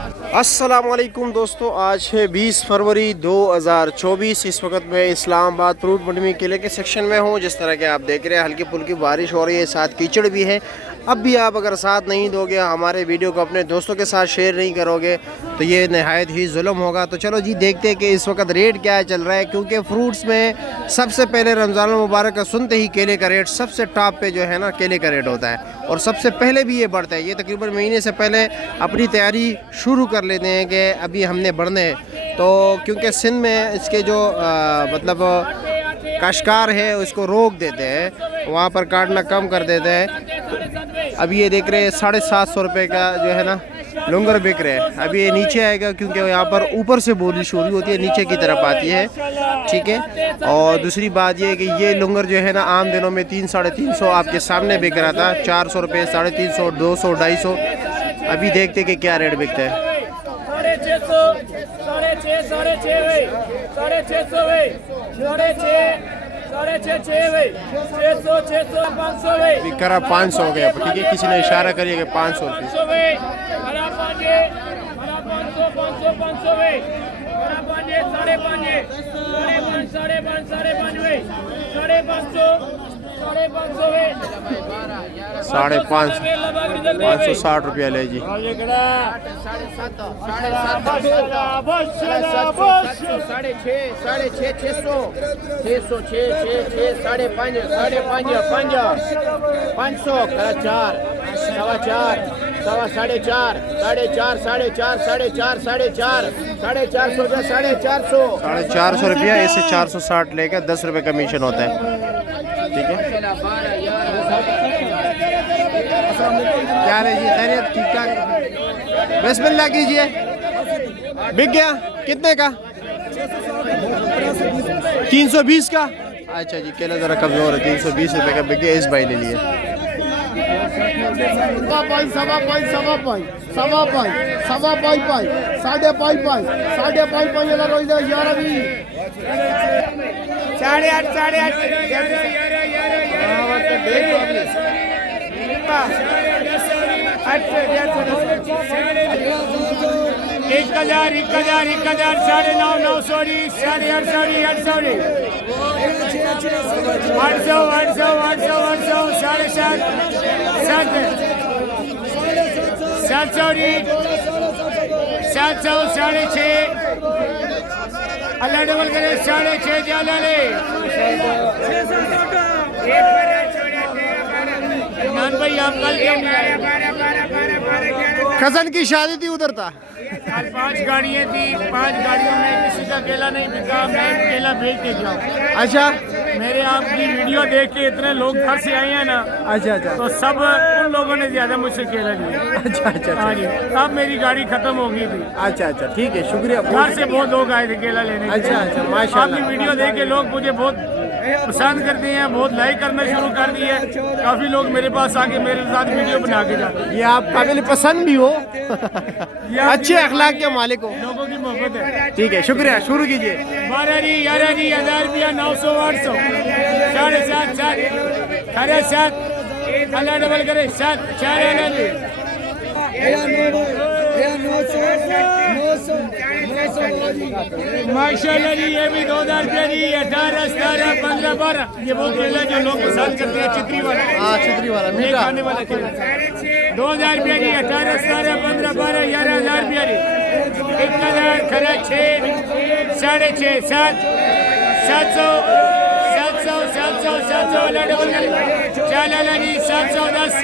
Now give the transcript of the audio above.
अस्सलामुअलैकुम दोस्तों, आज है 20 फरवरी 2024। इस वक्त मैं इस्लामाबाद फ्रूट मंडी केले के सेक्शन में हूँ। जिस तरह के आप देख रहे हैं हल्की फुल्की बारिश हो रही है, साथ कीचड़ भी है। अब भी आप अगर साथ नहीं दोगे, हमारे वीडियो को अपने दोस्तों के साथ शेयर नहीं करोगे तो ये नहायत ही जुल्म होगा। तो चलो जी देखते हैं कि इस वक्त रेट क्या चल रहा है, क्योंकि फ्रूट्स में सबसे पहले रमज़ान मुबारक का सुनते ही केले का रेट सबसे टॉप पे जो है ना, केले का रेट होता है और सबसे पहले भी ये बढ़ता है। ये तकरीबन महीने से पहले अपनी तैयारी शुरू कर लेते हैं कि अभी हमने बढ़ने हैं। तो क्योंकि सिंध में इसके जो मतलब काश्तकार है उसको रोक देते हैं, वहाँ पर काटना कम कर देते हैं। अभी ये देख रहे हैं 750 रुपये का जो है ना लंगर बिक रहे हैं। अभी ये नीचे आएगा क्योंकि यहाँ पर ऊपर से बोली शुरू होती है, नीचे की तरफ आती है, ठीक है। और दूसरी बात ये है कि ये लंगर जो है ना आम दिनों में 300-350 आपके सामने बिक रहा था, 400 रुपये, 350, 200, 250। अभी देखते कि क्या रेट बिकता है। करा 500 हो गया, ठीक है। किसी ने इशारा करिए कि 500 रुपये। साढ़े 560 रुपया ले जी। साढ़े 400 रुपया, इससे 460 लेकर 10 रुपये कमीशन होता है, ठीक है। क्या है जी, खैरियत, ठीक ठाक? बिस्मिल्लाह कीजिए। बिक गया कितने का? 320 का। अच्छा जी, केला जरा कमजोर है, 320 रुपये का बिक गया। इस भाई ने लिए एक हजार 9,900 साढ़े 800 साढ़े 700 साढ़े 6 अल्लाह डबल करे, 6.5 जाला ले ईमान भाई। आप कल क्यों नहीं आए? कजन की शादी थी, उधर था। आज 5 गाड़ियाँ थी, 5 गाड़ियों में किसी का केला नहीं बिका। मैं केला भेज के जाऊँ। अच्छा, मेरे आपकी वीडियो देख के इतने लोग घर से आए हैं ना। अच्छा अच्छा, तो सब उन लोगों ने ज्यादा मुझसे केला लिया। अच्छा अच्छा, हाँ जी, अब मेरी गाड़ी खत्म हो गई थी। अच्छा अच्छा, ठीक है, शुक्रिया। घर से बहुत लोग आए थे केला लेने। अच्छा अच्छा, माशाल्लाह। आपकी वीडियो देख के लोग मुझे बहुत पसंद करते हैं, बहुत लाइक करना शुरू कर दिए। काफी लोग मेरे पास आके मेरे साथ वीडियो बना के जाते हैं। ये आप काबिल पसंद भी हो, अच्छे अखलाक के मालिक हो, लोगों की मोहब्बत है। ठीक है, शुक्रिया। शुरू कीजिए। 12,000 रुपया, 900, 800, 7.5, 7, 7 अल्लाह डबल करे, 7 4 माशाल्लाह जी। ये भी 2,000 रुपया जी। 18, 17, 15, 12 ये वो केला जो लोग पसंद करते हैं, चित्री वाला। हाँ, चित्री वाला मीठा खाने वाला केला। 2,000 रुपया जी। 18, 17, 15, 12 11,000 रुपया जी। 1,000 खरा 6 साढ़े 6 7 700 700 700 700 अल्लाह डबल करे, 4 जी 710